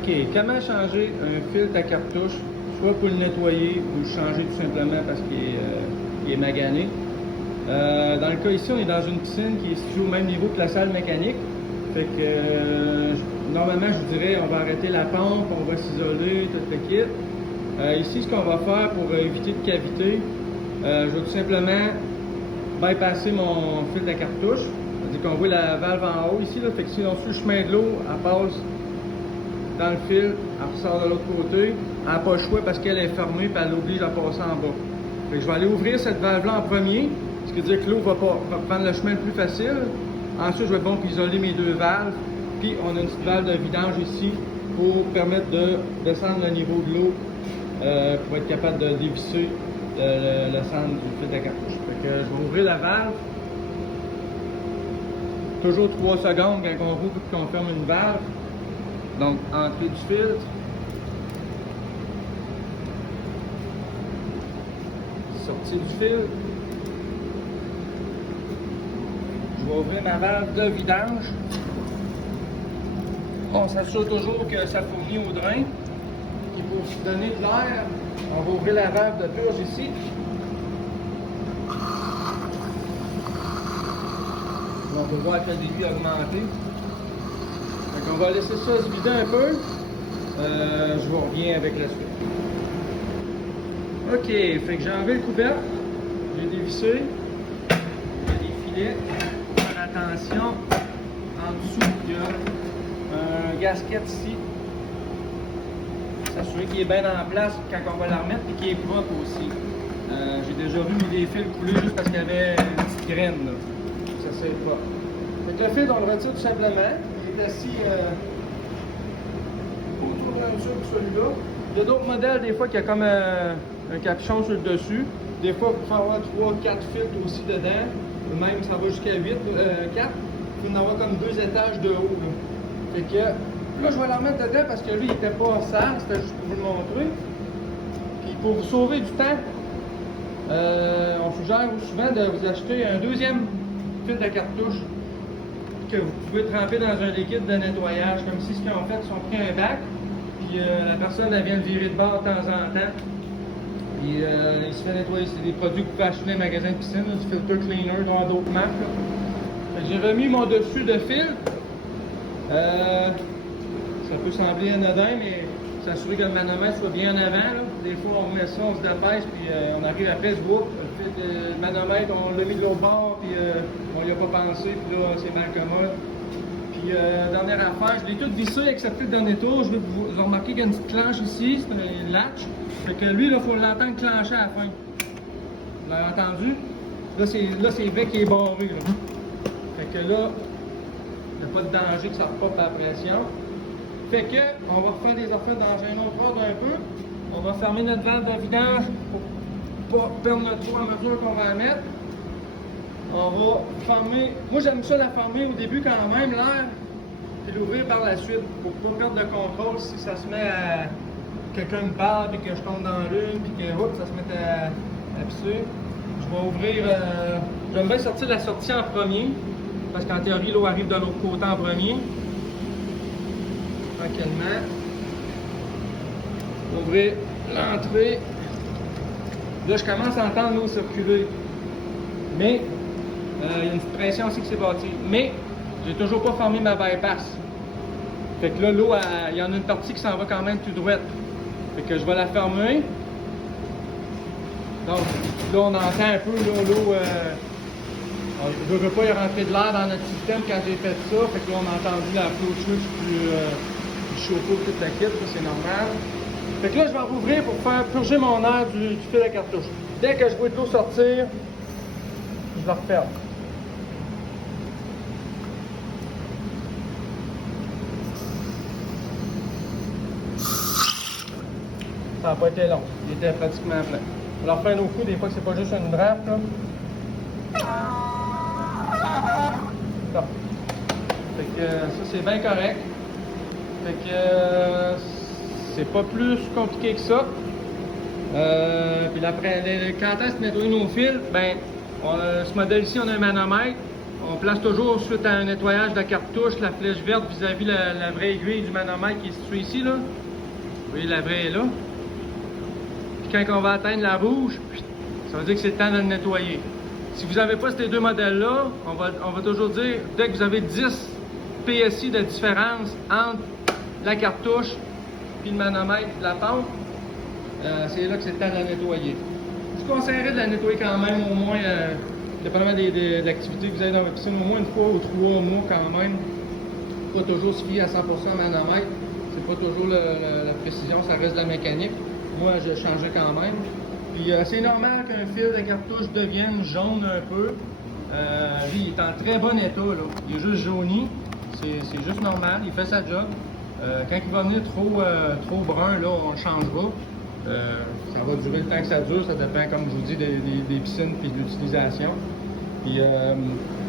OK, comment changer un filtre à cartouche, soit pour le nettoyer ou le changer tout simplement parce qu'il est magané. Dans le cas ici, on est dans une piscine qui est située au même niveau que la salle mécanique. Fait que normalement, je vous dirais, on va arrêter la pompe, on va s'isoler, tout le kit. Ici, ce qu'on va faire pour éviter de cavité, je vais tout simplement bypasser mon filtre à cartouche. C'est-à-dire qu'on voit la valve en haut ici, là, fait que si on suit le chemin de l'eau, elle passe dans le fil, elle ressort de l'autre côté. Elle n'a pas le choix parce qu'elle est fermée et elle oblige à passer en bas. Fait que je vais aller ouvrir cette valve-là en premier, ce qui veut dire que l'eau va prendre le chemin le plus facile. Ensuite, je vais bon isoler mes deux valves. Puis on a une petite valve de vidange ici pour permettre de descendre le niveau de l'eau pour être capable de dévisser le centre du filtre à cartouche. Fait que je vais ouvrir la valve. Toujours 3 secondes quand on rouvre et qu'on ferme une valve. Donc, entrée du filtre. Sortie du filtre. Je vais ouvrir ma valve de vidange. On s'assure toujours que ça fournit au drain. Et pour se donner de l'air, on va ouvrir la valve de purge ici. On va voir que le débit a augmenté. Donc on va laisser ça se vider un peu. Je vous reviens avec la suite. Ok, fait que j'ai enlevé le couvercle. J'ai dévissé. Il y a des filets. Faire attention. En dessous, il y a un gasket ici. S'assurer qu'il est bien en place quand on va la remettre et qu'il est propre aussi. J'ai déjà vu des fils couler juste parce qu'il y avait une petite graine. Là. Ça c'est pas. Fait que le fil, on le retire tout simplement. Il est assis autour d'un tube que celui-là. Il y a d'autres modèles, des fois, qui a comme un capuchon sur le dessus. Des fois, il faut avoir 3-4 filtres aussi dedans. Même, ça va jusqu'à 4. Il faut en avoir comme 2 étages de haut. Là. Fait que là, je vais la remettre dedans parce que lui, il n'était pas sale. C'était juste pour vous le montrer. Puis pour vous sauver du temps, on suggère souvent de vous acheter un deuxième filtre à cartouche que vous pouvez tremper dans un liquide de nettoyage. Comme ici, ce qu'ils ont fait, ils ont pris un bac, puis la personne elle vient le virer de bord de temps en temps. Puis il se fait nettoyer. C'est des produits que vous pouvez acheter dans les magasins de piscine, là, du filter cleaner dans d'autres marques. J'ai remis mon dessus de filtre. Ça peut sembler anodin, mais s'assurer que le manomètre soit bien en avant. Là. Des fois, on met ça, on se dépêche, puis on arrive après, le manomètre, on l'a mis de l'autre bord, puis on n'y a pas pensé, puis là, c'est mal commode. Puis, dernière affaire, je l'ai tout vissé, excepté le dernier tour. Je vais vous remarquer qu'il y a une petite clenche ici, c'est un latch. Fait que lui, il faut l'entendre clencher à la fin. Vous l'avez entendu? Là, c'est vrai qu'il est barré. Là. Fait que là, il n'y a pas de danger que ça repop à la pression. Fait que, on va refaire des affaires dans un autre ordre un peu. On va fermer notre valve de vidange pour pas perdre notre eau à mesure qu'on va la mettre. On va fermer. Moi, j'aime ça la fermer au début quand même, l'air, puis l'ouvrir par la suite pour pas perdre de contrôle si ça se met à. Quelqu'un me parle, puis que je tombe dans l'une, puis que ça se met à pisser. Je vais ouvrir. J'aime bien sortir la sortie en premier, parce qu'en théorie, l'eau arrive de l'autre côté en premier. Tranquillement. Ouvrir l'entrée. Là, je commence à entendre l'eau circuler. Mais, il y a une petite pression aussi qui s'est bâtie. Mais, j'ai toujours pas fermé ma bypass. Fait que là, l'eau, il y en a une partie qui s'en va quand même tout droite. Fait que je vais la fermer. Donc, là, on entend un peu l'eau. Je ne veux pas y rentrer de l'air dans notre système quand j'ai fait ça. Fait que là, on a entendu la flow de chute du chauffe-eau, toute la kit, ça c'est normal. Fait que là, je vais rouvrir pour faire purger mon air du fil à cartouche. Dès que je vois de l'eau sortir, je la referme. Ça n'a pas été long, il était pratiquement plein. Alors, faire nos coups, des fois, c'est pas juste une drape, là. Non. Fait que ça, c'est bien correct. Fait que c'est pas plus compliqué que ça. Puis après, quand est-ce que nettoyer nos fils? Ben, ce modèle ici, on a un manomètre. On place toujours suite à un nettoyage de la cartouche la flèche verte vis-à-vis la vraie aiguille du manomètre qui est située ici, là. Vous voyez, la vraie est là. Puis quand on va atteindre la rouge, ça veut dire que c'est le temps de le nettoyer. Si vous n'avez pas ces deux modèles-là, on va toujours dire, dès que vous avez 10 PSI de différence entre la cartouche puis le manomètre de la pompe, c'est là que c'est le temps de la nettoyer. Je conseillerais de la nettoyer quand même au moins, dépendamment de l'activité que vous avez dans votre piscine, au moins une fois ou 3 mois quand même. Pas toujours se fier à 100% au manomètre, c'est pas toujours la précision, ça reste de la mécanique. Moi, je changeais quand même. Puis c'est normal qu'un fil de cartouche devienne jaune un peu. Lui, il est en très bon état, là. Il est juste jauni. C'est juste normal, il fait sa job. Quand il va venir trop brun, là, on le changera. Ça va durer le temps que ça dure, ça dépend, comme je vous dis, des piscines et de l'utilisation. Puis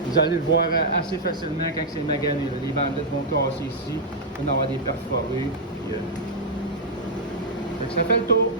vous allez le voir assez facilement quand c'est magané. Les bandelettes vont casser ici, on va avoir des perforés. Puis, ça fait le tour.